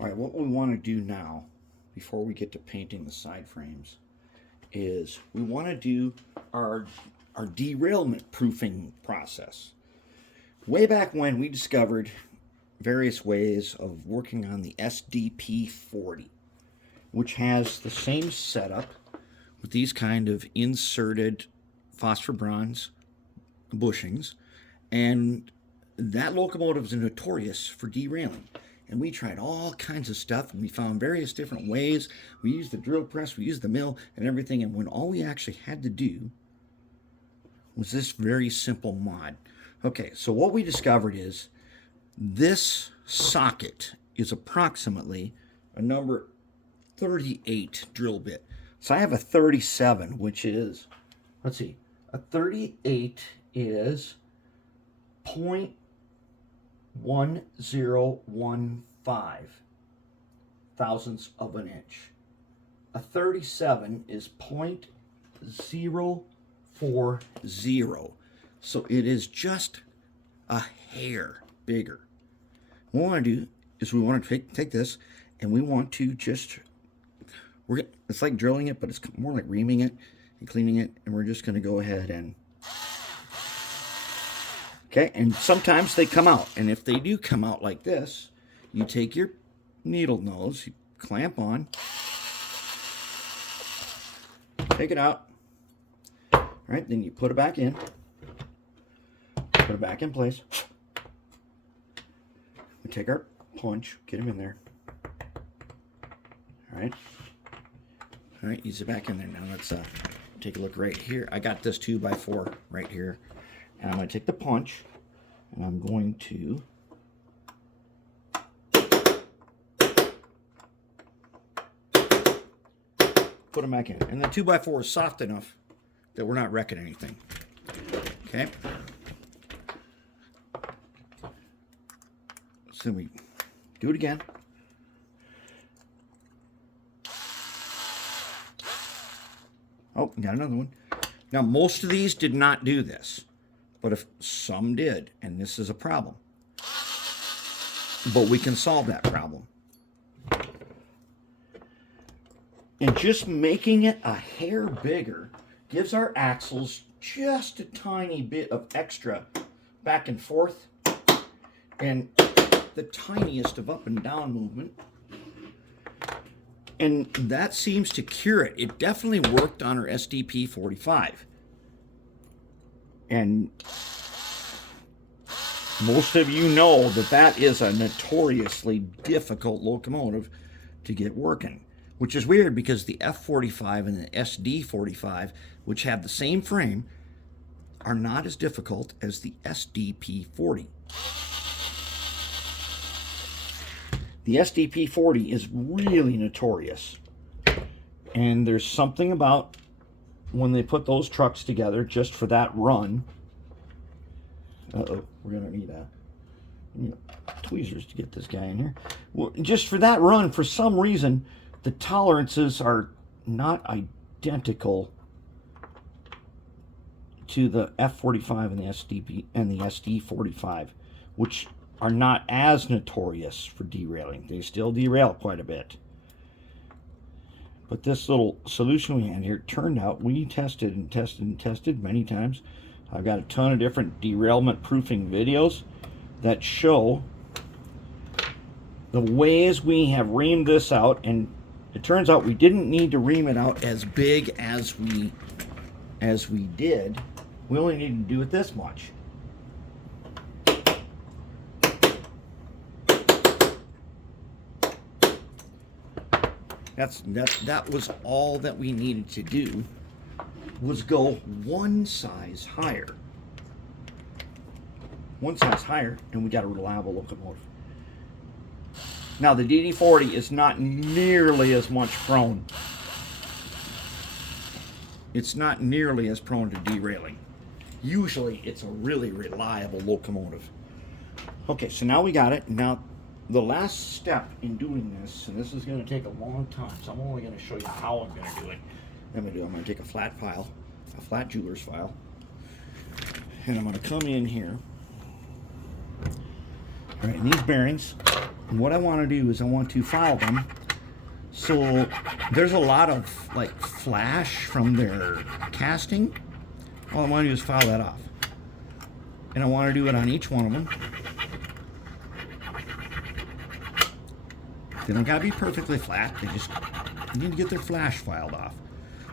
All right, what we want to do now, before we get to painting the side frames, is we want to do our derailment proofing process. Way back when, we discovered various ways of working on the SDP40, which has the same setup with these kind of inserted phosphor bronze bushings, and that locomotive is notorious for derailing. And we tried all kinds of stuff, and we found various different ways. We used the drill press, we used the mill, and everything. And when all we actually had to do was this very simple mod. Okay, so what we discovered is this socket is approximately a number 38 drill bit. So I have a 37, which is, let's see, a 38 is 0.1015 thousandths of an inch. A 37 is 0.040. So it is just a hair bigger. What we want to do is we want to take this and we want to just, it's like drilling it, but it's more like reaming it and cleaning it. And we're just going to go ahead and, okay, and sometimes they come out. And if they do come out like this, you take your needle nose, you clamp on, take it out, all right, then you put it back in, put it back in place. We take our punch, get him in there, all right, ease it back in there. Now let's take a look right here. I got this 2x4 right here, and I'm going to take the punch, and I'm going to put them back in. And the 2x4 is soft enough that we're not wrecking anything. Okay. So we do it again. Oh, got another one. Now, most of these did not do this, but if some did, and this is a problem. But we can solve that problem. And just making it a hair bigger gives our axles just a tiny bit of extra back and forth and the tiniest of up and down movement. And that seems to cure it. It definitely worked on our SDP45. And most of you know that that is a notoriously difficult locomotive to get working. Which is weird because the F45 and the SD45, which have the same frame, are not as difficult as the SDP40. The SDP40 is really notorious. And there's something about when they put those trucks together just for that run. Uh-oh, we're going to need tweezers to get this guy in here. Well, just for that run, for some reason, the tolerances are not identical to the F45 and the SDP and the SD45, which are not as notorious for derailing. They still derail quite a bit. But this little solution we had here turned out, we tested and tested and tested many times. I've got a ton of different derailment proofing videos that show the ways we have reamed this out, and it turns out we didn't need to ream it out as big as we did. We only needed to do it this much. That was all that we needed to do, was go one size higher. One size higher, and we got a reliable locomotive. Now, the DD40 is not nearly as much prone. It's not nearly as prone to derailing. Usually, it's a really reliable locomotive. Okay, so now we got it. Now, the last step in doing this, and this is going to take a long time, so I'm only going to show you how I'm going to do it. I'm going to take a flat file, a flat jeweler's file, and I'm going to come in here. All right, and these bearings And what I want to do is I want to file them. So there's a lot of like flash from their casting. All I want to do is file that off. And I want to do it on each one of them. They don't gotta be perfectly flat. They just need to get their flash filed off.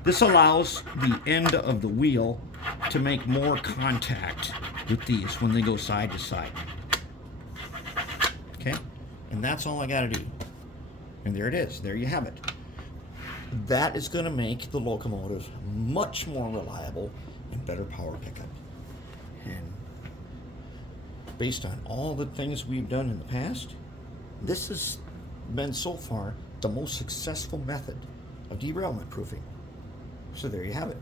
This allows the end of the wheel to make more contact with these when they go side to side. Okay? And that's all I gotta do. And there it is. There you have it. That is gonna make the locomotive much more reliable and better power pickup. And based on all the things we've done in the past, this has been so far the most successful method of derailment proofing. So there you have it.